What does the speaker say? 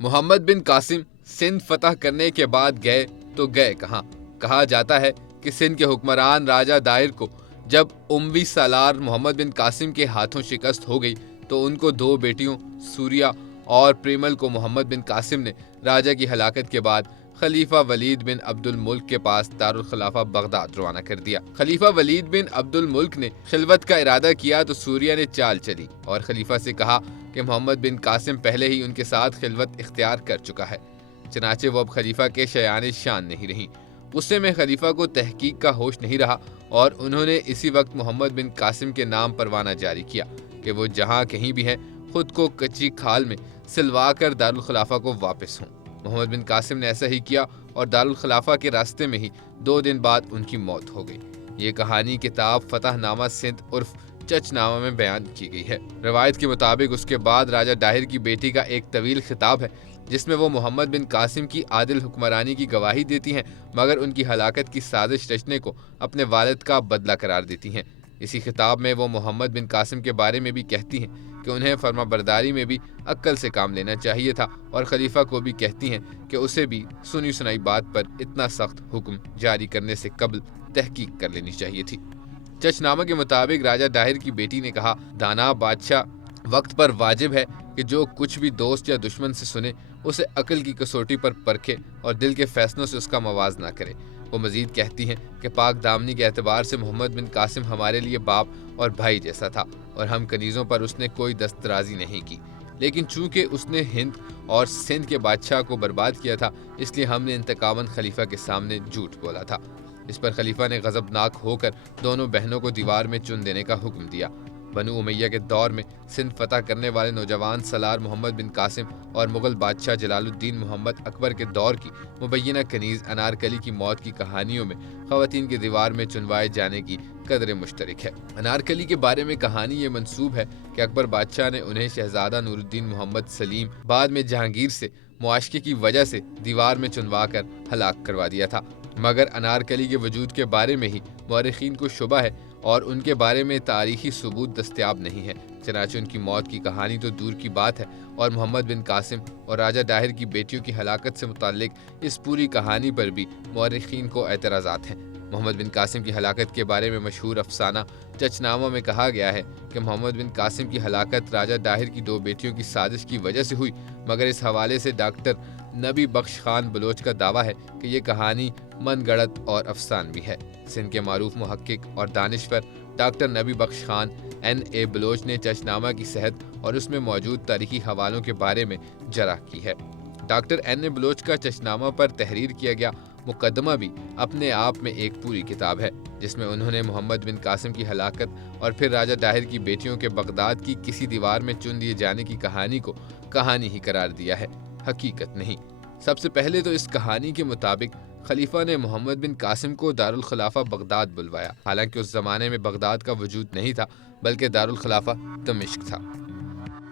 محمد بن قاسم سندھ فتح کرنے کے بعد گئے تو گئے کہاں؟ کہا جاتا ہے کہ سندھ کے حکمران راجہ داہر کو جب اموی سالار محمد بن قاسم کے ہاتھوں شکست ہو گئی تو ان کو 2 بیٹیوں سوریا اور پریمل کو محمد بن قاسم نے راجہ کی ہلاکت کے بعد خلیفہ ولید بن عبد الملک کے پاس دارالخلافہ بغداد روانہ کر دیا۔ خلیفہ ولید بن عبد الملک نے خلوت کا ارادہ کیا تو سوریا نے چال چلی اور خلیفہ سے کہا کہ محمد بن قاسم پہلے ہی ان کے ساتھ خلوت اختیار کر چکا ہے، چنانچہ وہ اب خلیفہ کے شایان شان نہیں رہی۔ غصے میں خلیفہ کو تحقیق کا ہوش نہیں رہا اور انہوں نے اسی وقت محمد بن قاسم کے نام پروانہ جاری کیا کہ وہ جہاں کہیں بھی ہیں خود کو کچی کھال میں سلوا کر دارالخلافہ کو واپس ہوں۔ محمد بن قاسم نے ایسا ہی کیا اور دارالخلافہ کے راستے میں ہی 2 دن بعد ان کی موت ہو گئی۔ یہ کہانی کتاب فتح نامہ سندھ عرف چچ نامہ میں بیان کی گئی ہے۔ روایت کے مطابق اس کے بعد راجہ داہر کی بیٹی کا ایک طویل خطاب ہے جس میں وہ محمد بن قاسم کی عادل حکمرانی کی گواہی دیتی ہیں مگر ان کی ہلاکت کی سازش رچنے کو اپنے والد کا بدلہ قرار دیتی ہیں۔ اسی خطاب میں وہ محمد بن قاسم کے بارے میں بھی کہتی ہیں کہ انہیں فرما برداری میں بھی عقل سے کام لینا چاہیے تھا اور خلیفہ کو بھی کہتی ہیں کہ اسے بھی سنی سنائی بات پر اتنا سخت حکم جاری کرنے سے قبل تحقیق کر لینی چاہیے تھی۔ چچ نامہ کے مطابق راجہ داہر کی بیٹی نے کہا، دانا بادشاہ وقت پر واجب ہے کہ جو کچھ بھی دوست یا دشمن سے سنے اسے عقل کی کسوٹی پر پرکھے اور دل کے فیصلوں سے اس کا موازنہ کرے۔ وہ مزید کہتی ہیں کہ پاک دامنی کے اعتبار سے محمد بن قاسم ہمارے لیے باپ اور بھائی جیسا تھا اور ہم کنیزوں پر اس نے کوئی دسترازی نہیں کی، لیکن چونکہ اس نے ہند اور سندھ کے بادشاہ کو برباد کیا تھا اس لیے ہم نے انتقاماً خلیفہ کے سامنے جھوٹ بولا تھا۔ اس پر خلیفہ نے غضبناک ہو کر دونوں بہنوں کو دیوار میں چن دینے کا حکم دیا۔ بنو امیہ کے دور میں سندھ فتح کرنے والے نوجوان سالار محمد بن قاسم اور مغل بادشاہ جلال الدین محمد اکبر کے دور کی مبینہ کنیز انارکلی کی موت کی کہانیوں میں خواتین کے دیوار میں چنوائے جانے کی قدر مشترک ہے۔ انارکلی کے بارے میں کہانی یہ منسوب ہے کہ اکبر بادشاہ نے انہیں شہزادہ نور الدین محمد سلیم بعد میں جہانگیر سے معاشقے کی وجہ سے دیوار میں چنوا کر ہلاک کروا دیا تھا، مگر انارکلی کے وجود کے بارے میں ہی مورخین کو شبہ ہے اور ان کے بارے میں تاریخی ثبوت دستیاب نہیں ہے، چنانچہ ان کی موت کی کہانی تو دور کی بات ہے اور محمد بن قاسم اور راجہ داہر کی بیٹیوں کی ہلاکت سے متعلق اس پوری کہانی پر بھی مورخین کو اعتراضات ہیں۔ محمد بن قاسم کی ہلاکت کے بارے میں مشہور افسانہ چچ نامہ میں کہا گیا ہے کہ محمد بن قاسم کی ہلاکت راجہ داہر کی 2 بیٹیوں کی سازش کی وجہ سے ہوئی، مگر اس حوالے سے ڈاکٹر نبی بخش خان بلوچ کا دعویٰ ہے کہ یہ کہانی من گڑت اور افسان بھی ہے۔ سندھ کے معروف محقق اور دانشور ڈاکٹر نبی بخش خان N.A. بلوچ نے چچ نامہ کی صحت اور اس میں موجود تاریخی حوالوں کے بارے میں جرح کی ہے۔ Doctor N.A. بلوچ کا چچ نامہ پر تحریر کیا گیا مقدمہ بھی اپنے آپ میں ایک پوری کتاب ہے، جس میں انہوں نے محمد بن قاسم کی ہلاکت اور پھر راجہ داہر کی بیٹیوں کے بغداد کی کسی دیوار میں چن دیے جانے کی کہانی کو کہانی ہی قرار دیا ہے، حقیقت نہیں۔ سب سے پہلے تو اس کہانی کے مطابق خلیفہ نے محمد بن قاسم کو دارالخلافہ بغداد بلوایا، حالانکہ اس زمانے میں بغداد کا وجود نہیں تھا بلکہ دارالخلافہ دمشق تھا۔